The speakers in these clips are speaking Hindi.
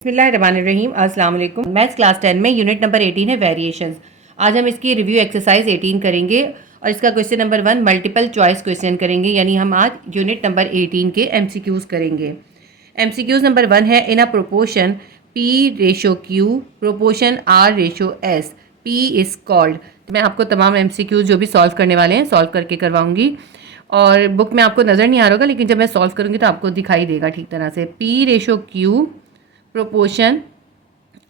बिस्मिल्लाहिर्रहमानिर्रहीम। अस्सलाम वालेकुम। मैथ्स क्लास 10 में यूनिट नंबर 18 है वेरिएशंस। आज हम इसकी रिव्यू एक्सरसाइज 18 करेंगे और इसका question number 1 multiple choice question करेंगे, यानी हम आज यूनिट नंबर 18 के एमसीक्यूज करेंगे। एमसीक्यूज नंबर 1 है in a proportion P ratio Q proportion R ratio S P is called. मैं आपको तमाम एमसीक्यूज जो भी सॉल्व करने वाले हैं सॉल्व करके करवाऊंगी और बुक में आपको नज़र नहीं आ रहा होगा, लेकिन जब मैं सॉल्व करूंगी तो आपको दिखाई देगा ठीक तरह से। P ratio Q proportion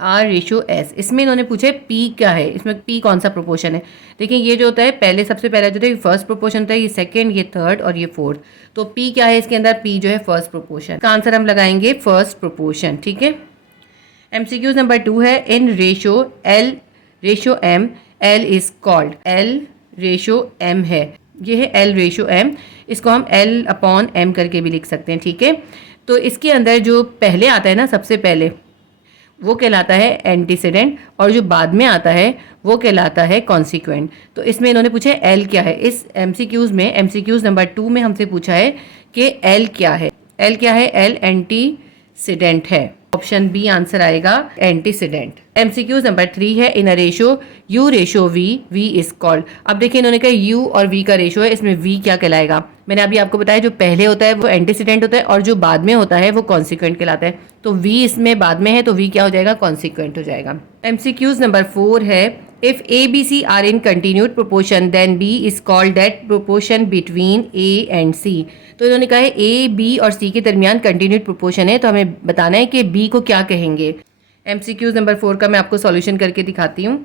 R ratio S। इसमें इन्होंने पूछे P क्या है, इसमें P कौन सा प्रोपोर्शन है। देखिए ये जो होता है पहले सबसे पहला जो होता है फर्स्ट प्रोपोर्शन होता है, ये सेकंड, ये थर्ड और ये फोर्थ। तो P क्या है इसके अंदर, P जो है फर्स्ट प्रोपोर्शन। इसका आंसर हम लगाएंगे फर्स्ट प्रोपोर्शन। ठीक है। एमसीक्यूज नंबर 2 है in ratio L ratio M L is called. L ratio M है, ये है L रेशो M। इसको हम L अपॉन M करके भी लिख सकते हैं। ठीक है। तो इसके अंदर जो पहले आता है ना, सबसे पहले वो कहलाता है एंटीसीडेंट और जो बाद में आता है वो कहलाता है कॉन्सिक्वेंट। तो इसमें इन्होंने पूछा है एल क्या है। इस एमसीक्यूज में एमसीक्यूज नंबर 2 में हमसे पूछा है कि एल क्या है। एल क्या है, एल एंटीसीडेंट है। ऑप्शन बी आंसर आएगा एंटीसीडेंट। एमसीक्यूज नंबर 3 है in a ratio U ratio V V is called. अब देखिए इन्होंने कहा U और V का रेशो है, इसमें V क्या कहलाएगा। मैंने अभी आपको बताया जो पहले होता है वो एंटीसीडेंट होता है और जो बाद में होता है वो कॉन्सिक्वेंट कहलाता है। तो V इसमें बाद में है तो V क्या हो जाएगा, कॉन्सिक्वेंट हो जाएगा। एमसीक्यूज नंबर 4 है if A B C are in continued proportion then B is called that proportion between A and C। तो इन्होंने कहा है A B और C के दरमियान कंटिन्यूड प्रोपोर्शन है, तो हमें बताना है कि B को क्या कहेंगे। एमसीक्यूज नंबर 4 का मैं आपको सॉल्यूशन करके दिखाती हूँ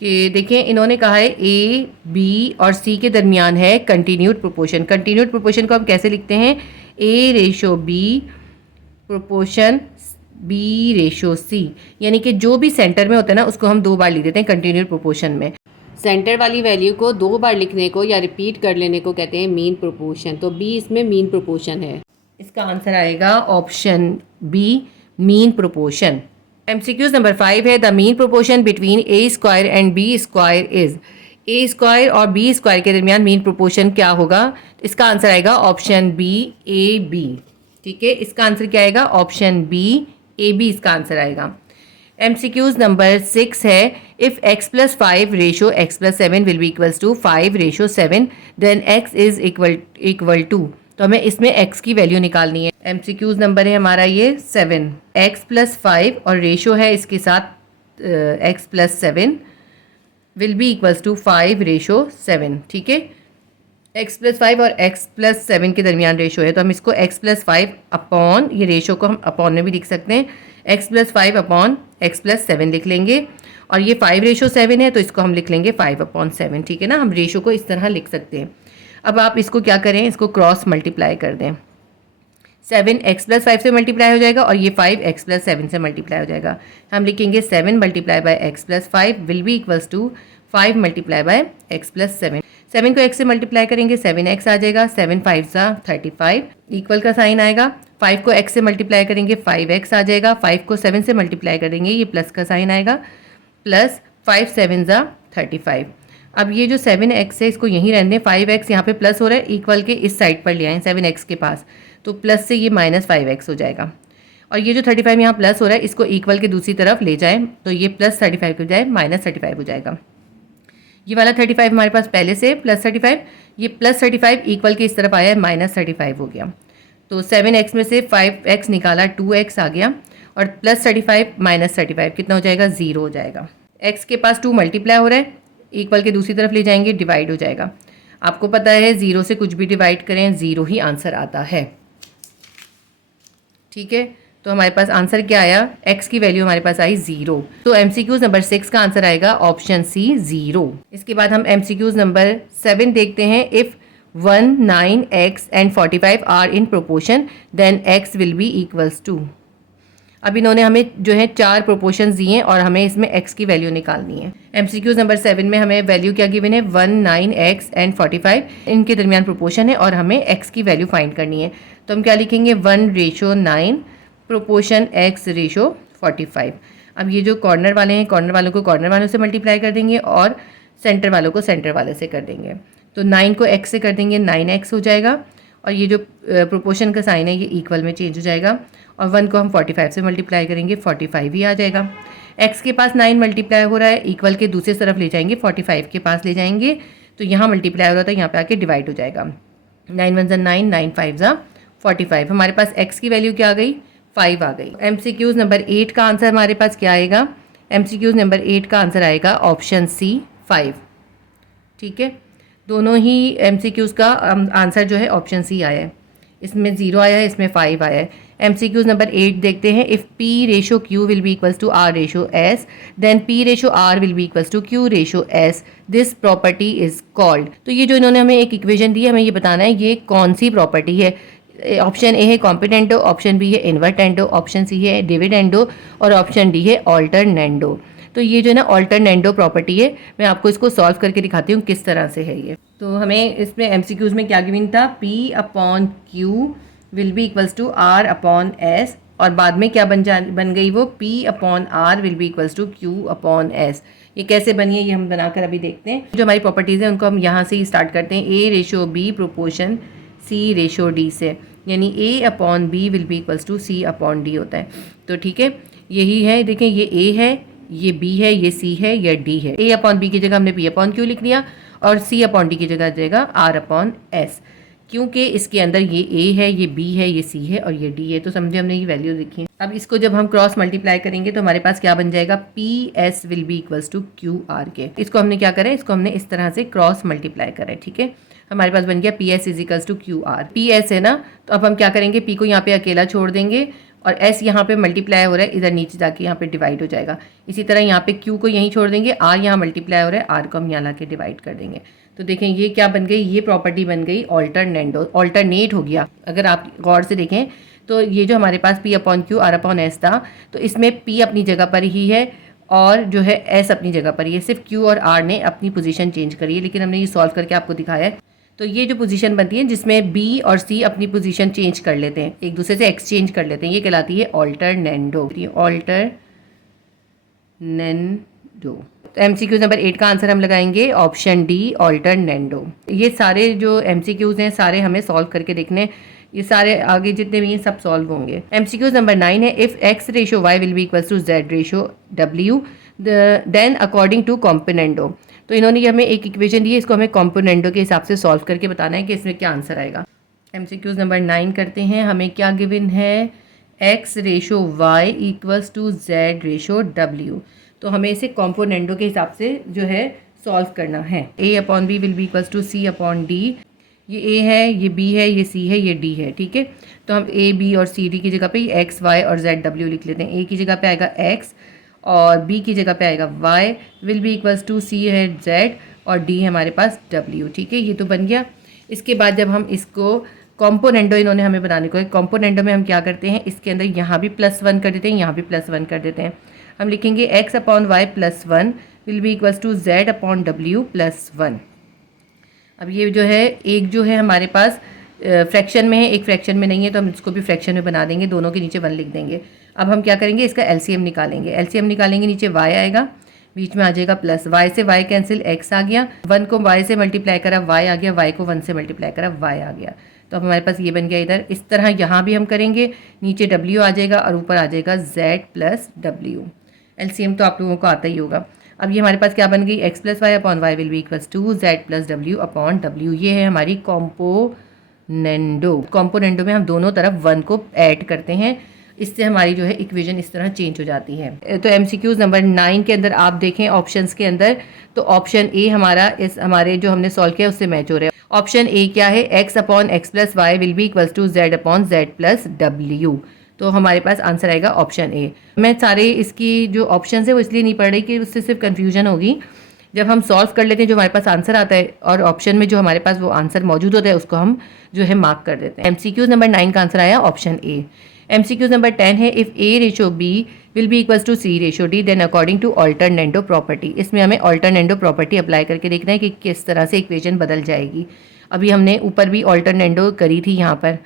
कि देखिए इन्होंने कहा है A B और C के दरमियान है कंटिन्यूड प्रोपोर्शन। कंटिन्यूड प्रोपोर्शन को हम कैसे लिखते हैं, A ratio B proportion B ratio C, यानी कि जो भी सेंटर में होता है ना उसको हम 2 बार लिख देते हैं कंटिन्यूड प्रोपोर्शन में। सेंटर वाली वैल्यू को 2 बार लिखने को या रिपीट कर लेने को कहते हैं मीन प्रोपोर्शन। तो B इसमें मीन प्रोपोर्शन है। इसका आंसर आएगा option B mean proportion. MCQs number 5 है the mean proportion between A square and B square is. A square और B स्क्वायर के दरमियान मीन प्रोपोर्शन क्या होगा। इसका आंसर आएगा ऑप्शन B AB। ठीक है, इसका आंसर क्या आएगा, ऑप्शन B AB इसका आंसर आएगा। एमसीक्यूज नंबर 6 है if x plus 5 ratio x plus 7 will be equals to 5 ratio 7 then x is equal to. तो हमें इसमें x की वैल्यू निकालनी है। एमसीक्यूज नंबर है हमारा ये 7। x प्लस 5 और रेशो है इसके साथ x plus 7 will be equals to 5 ratio 7। ठीक है, x प्लस 5 और x प्लस 7 के दरमियान रेशो है, तो हम इसको x प्लस 5 अपॉन, ये रेशो को हम अपॉन में भी लिख सकते हैं, x plus 5 upon x plus 7 लिख लेंगे। और ये 5 रेशो 7 है तो इसको हम लिख लेंगे 5 अपॉन 7। ठीक है ना, हम रेशो को इस तरह लिख सकते हैं। अब आप इसको क्या करें, इसको क्रॉस मल्टीप्लाई कर दें। 7 x प्लस 5 से मल्टीप्लाई हो जाएगा और ये 5 x प्लस 7 से मल्टीप्लाई हो जाएगा। हम लिखेंगे 7 multiply by x plus 5 will be equals to 5 multiply by x plus 7। 7 को x से मल्टीप्लाई करेंगे 7x आ जाएगा, 7 5 सा 35 इक्वल का साइन आएगा। 5 को x से मल्टीप्लाई करेंगे 5x आ जाएगा, 5 को 7 से मल्टीप्लाई करेंगे ये प्लस का साइन आएगा, प्लस 5 7 सा 35। अब ये जो 7x है इसको यहीं रहने दें, 5x यहाँ पे प्लस हो रहा है, इक्वल के इस साइड पर ले आए 7x के पास, तो प्लस से ये माइनस 5x हो जाएगा। और ये जो 35 यहाँ प्लस हो रहा है इसको इक्वल के दूसरी तरफ ले जाएं तो ये प्लस 35 हो जाए माइनस 35 हो जाएगा। ये वाला 35 हमारे पास पहले से प्लस 35, ये प्लस 35 इक्वल के इस तरफ आया है माइनस 35 हो गया। तो 7x में से 5x निकाला 2x आ गया और प्लस 35 माइनस 35 कितना हो जाएगा, 0 हो जाएगा। x के पास 2 मल्टीप्लाई हो रहा है, इक्वल के दूसरी तरफ ले जाएंगे डिवाइड हो जाएगा। आपको पता है 0 से कुछ भी डिवाइड करें 0 ही आंसर आता है। ठीक है, तो हमारे पास आंसर क्या आया, x की वैल्यू हमारे पास आई 0। तो एमसीक्यूज नंबर 6 का आंसर आएगा ऑप्शन सी 0। इसके बाद हम एमसीक्यूज नंबर 7 देखते हैं। If 1 9x and 45 are in proportion then x will be equals to. अब इन्होंने हमें जो है 4 प्रोपोर्शन दिए हैं और हमें इसमें x की वैल्यू निकालनी है। एमसीक्यूज नंबर 7 में हमें वैल्यू क्या गिवन है, 1 9x एंड 45 इनके दरमियान प्रोपोर्शन है और हमें x की वैल्यू फाइंड करनी है। तो हम क्या लिखेंगे, 1 रेशो 9 प्रोपोर्शन x रेशो 45। अब ये जो कॉर्नर वाले हैं कॉर्नर वालों को कॉर्नर वालों से मल्टीप्लाई कर देंगे और सेंटर वालों को सेंटर वाले से कर देंगे। तो 9 को x से कर देंगे 9x हो जाएगा और ये जो प्रोपोर्शन का साइन है ये इक्वल में चेंज हो जाएगा और 1 को हम 45 से मल्टीप्लाई करेंगे, 45 ही आ जाएगा। x के पास 9 मल्टीप्लाई हो रहा है, इक्वल के दूसरी तरफ ले जाएंगे, 45 के पास ले जाएंगे, तो यहाँ मल्टीप्लाई हो रहा था, यहाँ पे आके डिवाइड हो जाएगा। 9 1 9, 9 5 45। हमारे पास x की वैल्यू क्या आ गई, 5 आ गई। MCQs नंबर 8 का आंसर हमारे पास क्या आएगा, MCQs नंबर 8 का आंसर आएगा ऑप्शन सी 5। ठीक है, दोनों ही MCQs का आंसर जो है ऑप्शन सी आया है, इसमें 0 आया है, इसमें 5 आया है। MCQs नंबर 8 देखते हैं। If P ratio Q will be equals to R ratio S, then P ratio R will be equals to Q ratio S, this property is called. तो ये जो इन्होंने हमें एक इक्वेशन दी है, हमें ये बताना है ये कौन सी प्रॉपर्टी है। ऑप्शन ए है कॉम्पिटेंडो, ऑप्शन बी है इन्वर्टेंडो, ऑप्शन सी है डिविडेंडो और ऑप्शन डी है ऑल्टरनेंडो। तो ये जो है ना ऑल्टरनेंडो प्रॉपर्टी है, मैं आपको इसको सॉल्व करके दिखाती हूँ किस तरह से है ये। तो हमें इसमें MCQs में क्या गिवन था, P upon Q will be equals to R upon S, और बाद में क्या बन गई वो, P upon R will be equals to Q upon S। ये कैसे बनी है ये हम बनाकर अभी देखते हैं। जो हमारी प्रॉपर्टीज़ हैं उनको हम यहाँ से ही स्टार्ट करते हैं। A ratio B proportion C ratio D से, यानी A upon B will be equals to C upon D होता है। तो ठीक है, यही है, देखें ये A है, ये B है, ये C है, ये D है। A अपॉन B की जगह हमने P अपॉन Q लिख लिया और C अपॉन D की जगह देगा R अपॉन S, क्योंकि इसके अंदर ये A है, ये B है, ये C है और ये D है। तो समझे हमने ये वैल्यू लिखी है। अब इसको जब हम क्रॉस मल्टीप्लाई करेंगे तो हमारे पास क्या बन जाएगा, PS will be equals to QR के। इसको हमने क्या करा है, इसको हमने इस तरह से क्रॉस मल्टीप्लाई करा है। ठीक है, हमारे पास बन गया PS is equals to QR। PS है ना, तो अब हम क्या करेंगे, P को यहाँ पे अकेला छोड़ देंगे और S यहाँ पे मल्टीप्लाई हो रहा है, इधर नीचे जाके यहाँ पे डिवाइड हो जाएगा। इसी तरह यहाँ पे Q को यहीं छोड़ देंगे, R यहाँ मल्टीप्लाई हो रहा है, R को हम यहाँ ला के डिवाइड कर देंगे। तो देखें ये क्या बन गई, ये प्रॉपर्टी बन गई ऑल्टरनेंडो, ऑल्टरनेट हो गया। अगर आप गौर से देखें तो ये जो हमारे पास P upon Q R upon S था, तो इसमें P अपनी जगह पर ही है और जो है S अपनी जगह पर ही है, सिर्फ Q और R ने अपनी पोजीशन चेंज करी है, लेकिन हमने ये सॉल्व करके आपको दिखाया है। तो ये जो पोजीशन बनती है जिसमें B और C अपनी पोजीशन चेंज कर लेते हैं, एक दूसरे से एक्सचेंज कर लेते हैं, ये कहलाती है ऑल्टरनेंडो। ऑल्टरनेंडो। MCQs नंबर 8 का आंसर हम लगाएंगे ऑप्शन डी ऑल्टरनेंडो। ये सारे जो MCQs हैं सारे हमें सॉल्व करके देखने, ये सारे आगे जितने भी हैं सब सॉल्व होंगे। MCQs नंबर 9 है, if X ratio Y will be equals to Z ratio W then according to componendo. तो इन्होंने ये हमें एक इक्वेशन दी है, इसको हमें कॉम्पोनेंडो के हिसाब से सॉल्व करके बताना है कि इसमें क्या आंसर आएगा। MCQs नंबर 9 करते हैं। हमें क्या गिवन है, X ratio Y equals to Z ratio W। तो हमें इसे कॉम्पोनेंडो के हिसाब से जो है सॉल्व करना है। A upon B will be equals to C upon D। ये A है, ये B है, ये C है, ये D है। ठीक है, तो हम A B और C D की जगह पे X Y और Z W लिख लेते हैं। A की जगह पे आएगा X और B की जगह पे आएगा Y will be equals to C है Z और D है हमारे पास W। ठीक है, ये तो बन गया। इसके बाद जब हम इसको कॉम्पोनेंडो इन्होंने हमें बनाने को है, कॉम्पोनेंडो में हम क्या करते हैं, इसके अंदर यहाँ भी +1 कर देते हैं, यहाँ भी +1 कर देते हैं। हम लिखेंगे X upon y +1 will be equals to Z upon W +1। अब ये जो है एक जो है हमारे पास फ्रैक्शन में है, एक फ्रैक्शन में नहीं है, तो हम इसको भी फ्रैक्शन में बना देंगे, दोनों के नीचे 1 लिख देंगे। अब हम क्या करेंगे, इसका LCM निकालेंगे। LCM निकालेंगे, नीचे y आएगा, बीच में आ जाएगा प्लस, y से y कैंसिल, x आ गया, 1 को y से मल्टीप्लाई करा y आ गया, y को 1 से मल्टीप्लाई करा y आ गया। तो अब हमारे पास ये बन गया इधर। इस तरह यहाँ भी हम करेंगे, नीचे w आ जाएगा और ऊपर आ जाएगा z प्लस w। LCM तो आप लोगों को आता ही होगा। अब ये हमारे पास क्या बन गई, x plus y upon y will be equals to z plus w upon w। ये है हमारी कॉम्पोनेंडो। कॉम्पोनेंडो में हम दोनों तरफ 1 को ऐड करते हैं, इससे हमारी जो है इक्वेशन इस तरह चेंज हो जाती है। तो MCQs नंबर 9 के अंदर आप देखें ऑप्शंस के अंदर, तो ऑप्शन ए हमारा इस हमारे जो हमने सॉल्व किया उससे मैच हो रहा है। ऑप्शन ए क्या है, x upon x plus y will be equals to z upon z plus w। तो हमारे पास आंसर आएगा ऑप्शन ए। मैं सारे इसकी जो ऑप्शन है वो इसलिए नहीं पढ़ रही कि उससे सिर्फ कन्फ्यूजन होगी। जब हम सॉल्व कर लेते हैं जो हमारे पास आंसर आता है और ऑप्शन में जो हमारे पास वो आंसर मौजूद होता है उसको हम जो है मार्क कर देते हैं। MCQs नंबर 9 का आंसर आया ऑप्शन ए। MCQs नंबर 10 है, if A ratio B will be equals to C ratio D then according to alternendo property. इसमें हमें ऑल्टरनेंडो प्रॉपर्टी अप्लाई करके देखना है कि किस तरह से इक्वेशन बदल जाएगी। अभी हमने ऊपर भी ऑल्टरनेंडो करी थी यहाँ पर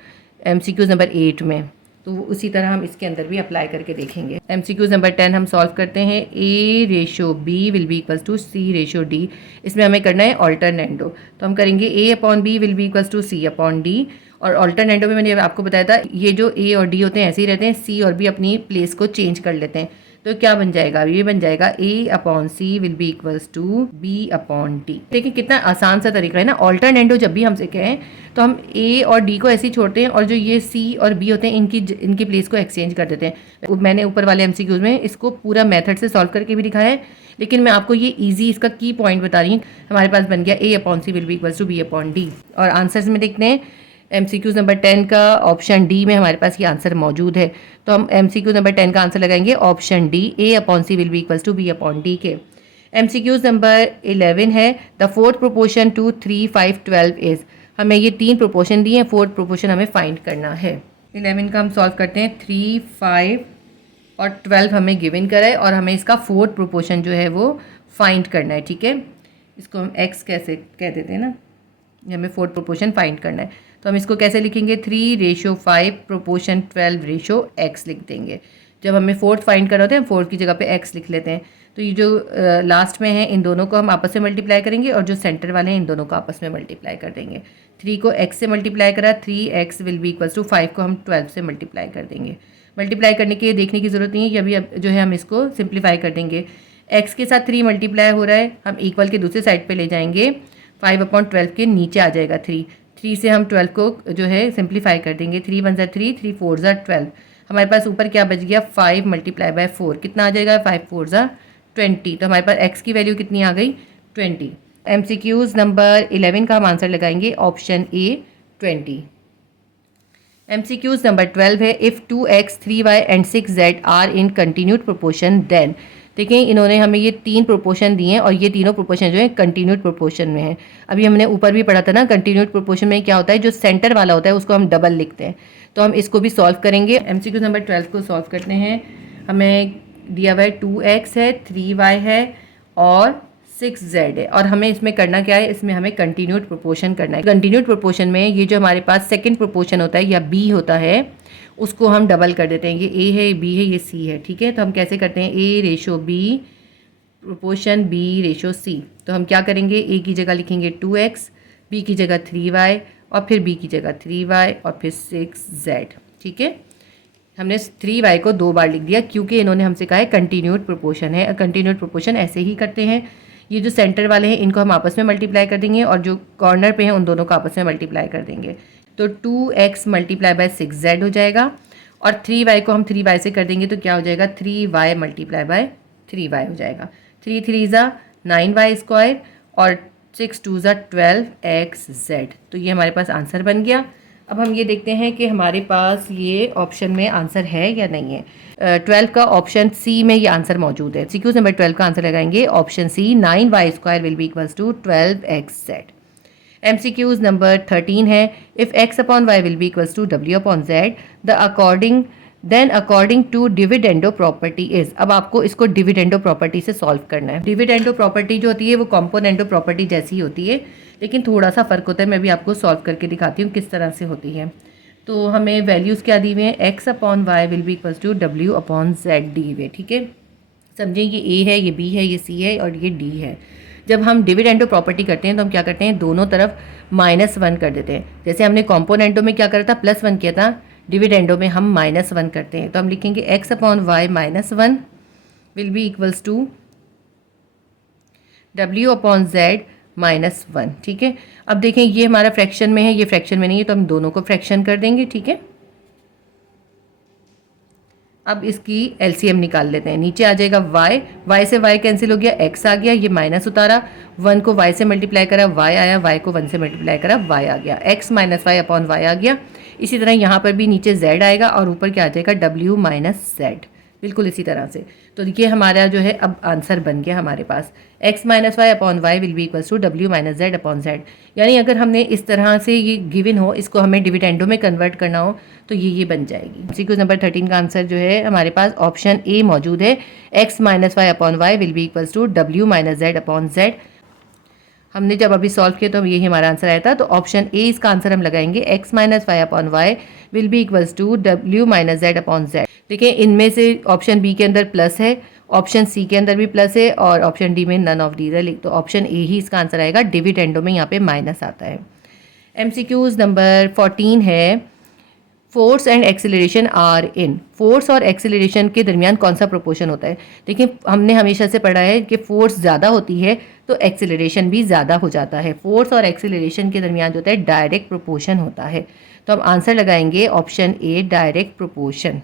MCQs नंबर 8 में, तो उसी तरह हम इसके अंदर भी अप्लाई करके देखेंगे। MCQs नंबर 10 हम सॉल्व करते हैं। A ratio B will be equals to C ratio D। इसमें हमें करना है ऑल्टरनेंडो, तो हम करेंगे A upon B will be equals to C upon D और अल्टरनेटो में मैंने आपको बताया था ये जो ए और डी होते हैं ऐसे ही रहते हैं, सी और बी अपनी प्लेस को चेंज कर लेते हैं। तो क्या बन जाएगा, ये बन जाएगा A upon C will be equals to B upon D. देखिए कितना आसान सा तरीका है ना। अल्टरनेटो जब भी हमसे कहें तो हम ए और डी को ऐसे ही छोड़ते हैं और जो ये सी और बी होते हैं इनकी प्लेस को एक्सचेंज कर देते हैं। मैंने ऊपर वाले एमसीक्यूज में इसको पूरा मेथड से सॉल्व करके भी दिखाया है, लेकिन मैं आपको ये इजी इसका की पॉइंट बता रही हूँ। हमारे पास बन गया A upon C will be equals to B upon D. और आंसर्स में देखते हैं एमसीक्यूज नंबर 10 का ऑप्शन डी में हमारे पास ये आंसर मौजूद है। तो हम एमसीक्यूज नंबर 10 का आंसर लगाएंगे option D, A upon C will be equals to B upon D के। एमसीक्यूज नंबर 11 है the fourth proportion to 3, 5, 12 is. हमें ये 3 प्रोपोर्शन दिए हैं, फोर्थ प्रोपोर्शन हमें फाइंड करना है। 11 का हम सॉल्व करते हैं। 3, 5 और 12 हमें गिवन करा है और हमें इसका फोर्थ प्रोपोर्शन जो है वो फाइंड करना है। ठीक है, इसको हम एक्स कैसे कह देते हैं ना, हमें फोर्थ प्रोपोर्शन फाइंड करना है। तो हम इसको कैसे लिखेंगे, 3:5 प्रोपोर्शन 12:x लिख देंगे। जब हमें फोर्थ फाइंड करना होता है हम फोर्थ की जगह पे x लिख लेते हैं। तो ये जो लास्ट में है इन दोनों को हम आपस में मल्टीप्लाई करेंगे और जो सेंटर वाले हैं इन दोनों को आपस में मल्टीप्लाई कर देंगे। 3 को x से मल्टीप्लाई करा, 3x will be equals to 5 को हम 12 से मल्टीप्लाई कर देंगे। मल्टीप्लाई करने के लिए देखने की ज़रूरत नहीं है, ये अभी अब जो है हम इसको सिंप्लीफाई कर देंगे। x के साथ 3 मल्टीप्लाई हो रहा है, हम इक्वल के दूसरे साइड पे ले जाएंगे, 5/12 के नीचे आ जाएगा 3 से हम 12 को जो है सिंप्लीफाई कर देंगे। 3 1 3, 3 4 12। हमारे पास ऊपर क्या बच गया, 5 मल्टीप्लाई बाय 4 कितना आ जाएगा, 5 4 20। तो हमारे पास x की वैल्यू कितनी आ गई, 20। एमसीक्यूज नंबर 11 का हम आंसर लगाएंगे ऑप्शन ए 20। एमसीक्यूज नंबर 12 है if 2x 3y and 6z are in continued proportion then. देखिए इन्होंने हमें ये 3 प्रोपोर्शन दिए हैं और ये तीनों प्रोपोर्शन जो है कंटिन्यूड प्रोपोर्शन में है। अभी हमने ऊपर भी पढ़ा था ना, कंटिन्यूड प्रोपोर्शन में क्या होता है, जो सेंटर वाला होता है उसको हम डबल लिखते हैं। तो हम इसको भी सॉल्व करेंगे। एमसीक्यू नंबर 12 को सॉल्व करते हैं। हमें दिया हुआ है 2x है, 3y है और 6z है और हमें इसमें करना क्या है, इसमें हमें कंटिन्यूड प्रोपोर्शन करना है। कंटिन्यूड प्रोपोर्शन में ये जो हमारे पास सेकंड प्रोपोर्शन होता है या b होता है उसको हम डबल कर देते हैं। ये a है, b है, ये c है। ठीक है, तो हम कैसे करते हैं, a/b प्रोपोर्शन b/c। तो हम क्या करेंगे, a की जगह लिखेंगे 2x, b की जगह 3y और फिर b की जगह 3y और फिर 6z। ठीक है, हमने 3y को 2 बार लिख दिया क्योंकि इन्होंने हमसे कहा है कंटिन्यूड प्रोपोर्शन है। कंटिन्यूड प्रोपोर्शन ऐसे ही करते हैं, ये जो सेंटर वाले हैं इनको हम आपस में मल्टीप्लाई कर देंगे और जो कॉर्नर पे हैं उन दोनों को आपस में मल्टीप्लाई कर देंगे। तो 2x मल्टीप्लाई बाय 6z हो जाएगा और 3y को हम 3y से कर देंगे तो क्या हो जाएगा, 3y मल्टीप्लाई बाय 3y हो जाएगा। 3 3 9y² और 6 2 12xz। तो ये हमारे पास आंसर बन गया। अब हम ये देखते हैं कि हमारे पास ये ऑप्शन में आंसर है या नहीं है। 12 का ऑप्शन सी में ये आंसर मौजूद है। सीक्यूज नंबर 12 का आंसर लगाएंगे option C, 9y² will be equals to 12xz। MCQs number 13 है if x upon y will be equals to w upon z then according to dividendo property is. अब आपको इसको डिविडेंडो प्रॉपर्टी से सॉल्व करना है। डिविडेंडो प्रॉपर्टी जो होती है वो कॉम्पोनेंटो प्रॉपर्टी जैसी ही होती है, लेकिन थोड़ा सा फ़र्क होता है। मैं भी आपको सॉल्व करके दिखाती हूँ किस तरह से होती है। तो हमें वैल्यूज़ क्या दी हुई हैं, x upon y will be equals to w upon z दी हुई है। ठीक है, समझें ये a है, ये b है, ये c है और ये d है। जब हम डिविडेंडो प्रॉपर्टी करते हैं तो हम क्या करते हैं, दोनों तरफ -1 कर देते हैं। जैसे हमने कॉम्पोनेंटो में क्या करा था, +1 किया था, डिविडेंडो में हम -1 करते हैं। तो हम लिखेंगे x upon y -1 will be equals to w upon z -1। ठीक है, अब देखें ये हमारा फ्रैक्शन में है, ये फ्रैक्शन में नहीं है, तो हम दोनों को फ्रैक्शन कर देंगे। ठीक है, अब इसकी एलसीएम निकाल लेते हैं। नीचे आ जाएगा y से y कैंसिल हो गया, x आ गया, ये माइनस उतारा, 1 को y से मल्टीप्लाई करा, y आया, y को 1 से मल्टीप्लाई करा, y आ गया, x minus y upon y आ गया। इसी तरह यहाँ पर भी नीचे z आएगा और ऊपर क्या आ जाएगा, w माइनस z, बिल्कुल इसी तरह से। तो ये हमारा जो है अब आंसर बन गया हमारे पास, x minus y upon y will be equals to w minus z upon z। यानी अगर हमने इस तरह से ये गिवन हो, इसको हमें डिविडेंडो में कन्वर्ट करना हो तो ये बन जाएगी। सीक्वेंस नंबर 13 का आंसर जो है हमारे पास ऑप्शन ए मौजूद है, x minus y upon y will be equals to w minus z upon z। हमने जब अभी सॉल्व किया तो यही हमारा आंसर आया था। तो ऑप्शन ए इसका आंसर हम लगाएंगे, x minus y upon y will be equals to w minus z upon z। देखिए इनमें से ऑप्शन बी के अंदर प्लस है, ऑप्शन सी के अंदर भी प्लस है और ऑप्शन डी में नन ऑफ दीज है। तो ऑप्शन ए ही इसका आंसर आएगा, डिविडेंडो में यहाँ पे माइनस आता है। MCQs नंबर 14 है, force and acceleration are in. Force और एक्सेलरेशन के दरमियान कौन सा प्रोपोर्शन होता है? देखिए, हमने हमेशा से पढ़ा है कि फोर्स ज़्यादा होती है तो एक्सेलरेशन भी ज़्यादा हो जाता है। फोर्स और एक्सेलरेशन के दरमियान जो होता है डायरेक्ट प्रोपोर्शन होता है। तो हम आंसर लगाएंगे option A, direct proportion.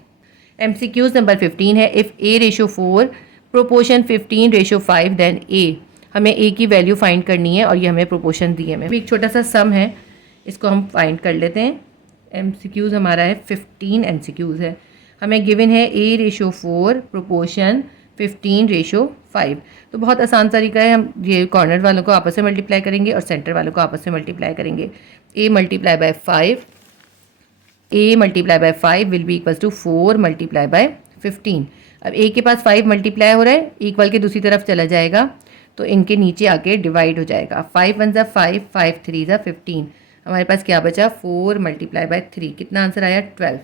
MCQs number 15 है, if A ratio 4 proportion 15 ratio 5 then A। हमें A की वैल्यू फाइंड करनी है और ये हमें प्रोपोर्शन दिए हैं। एक छोटा सा सम है, इसको हम फाइंड कर लेते हैं। MCQs हमारा है 15 MCQs है। हमें गिवन है A रेशो 4 प्रोपोर्शन 15 रेशो 5। तो बहुत आसान तरीका है, हम ये कॉर्नर वालों को आपस में मल्टीप्लाई करेंगे और सेंटर वालों को आपस में मल्टीप्लाई करेंगे। A multiply by 5, A multiply by 5 will be equals to 4 multiply by 15। अब A के पास 5 मल्टीप्लाई हो रहा है, इक्वल के दूसरी तरफ चला जाएगा तो इनके नीचे आके डिवाइड हो जाएगा। 5 1 ज़ा 5, 5 3 ज़ा 15। हमारे पास क्या बचा? 4 मल्टीप्लाई बाय 3। कितना आंसर आया? 12।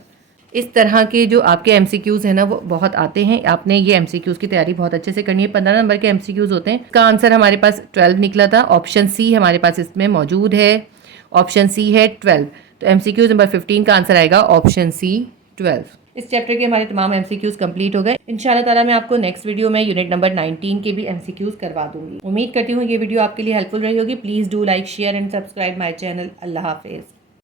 इस तरह के जो आपके MCQs हैं ना वो बहुत आते हैं। आपने ये MCQs की तैयारी बहुत अच्छे से करनी है। 15 नंबर के MCQs होते हैं। इसका आंसर हमारे पास 12 निकला था। ऑप्शन सी हमारे पास इसमें मौजूद है। ऑप्शन सी है 12। तो MCQs नंबर 15 का आंसर आएगा ऑप्शन सी, 12। इस चैप्टर के हमारे तमाम MCQs कंप्लीट हो गए। इंशाल्लाह ताला मैं आपको नेक्स्ट वीडियो में यूनिट नंबर 19 के भी MCQs करवा दूंगी। उम्मीद करती हूँ ये वीडियो आपके लिए हेल्पफुल रही होगी। Please do like, share and subscribe my channel. अल्लाह हाफिज़।